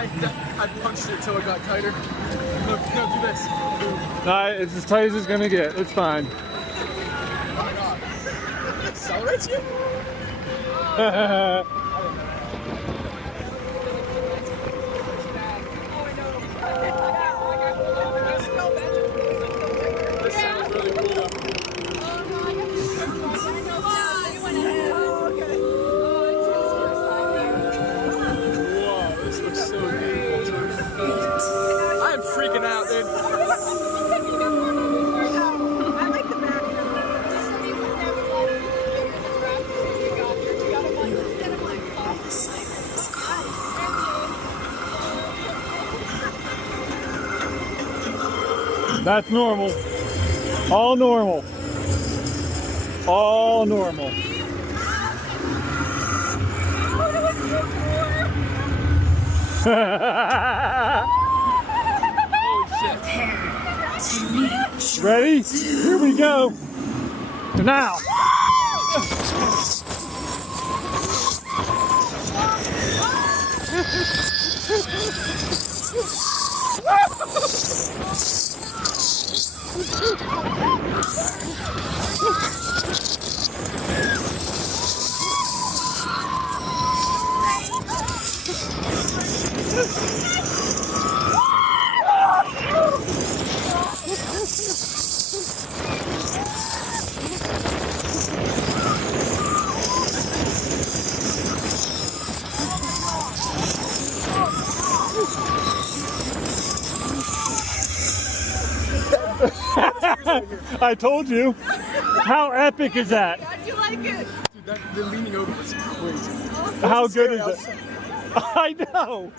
I punched it until it got tighter. No, do this. No, it's as tight as it's gonna get. It's fine. Oh my god. It accelerates you? This sounds really cool though. Whoa, this looks so beautiful. I am freaking out, dude. I like the back. That's normal. All normal. All normal. Ready? Here we go. Now. I told you. How epic is that? How'd you like it? Dude, the leaning over was crazy. How good is it? I know.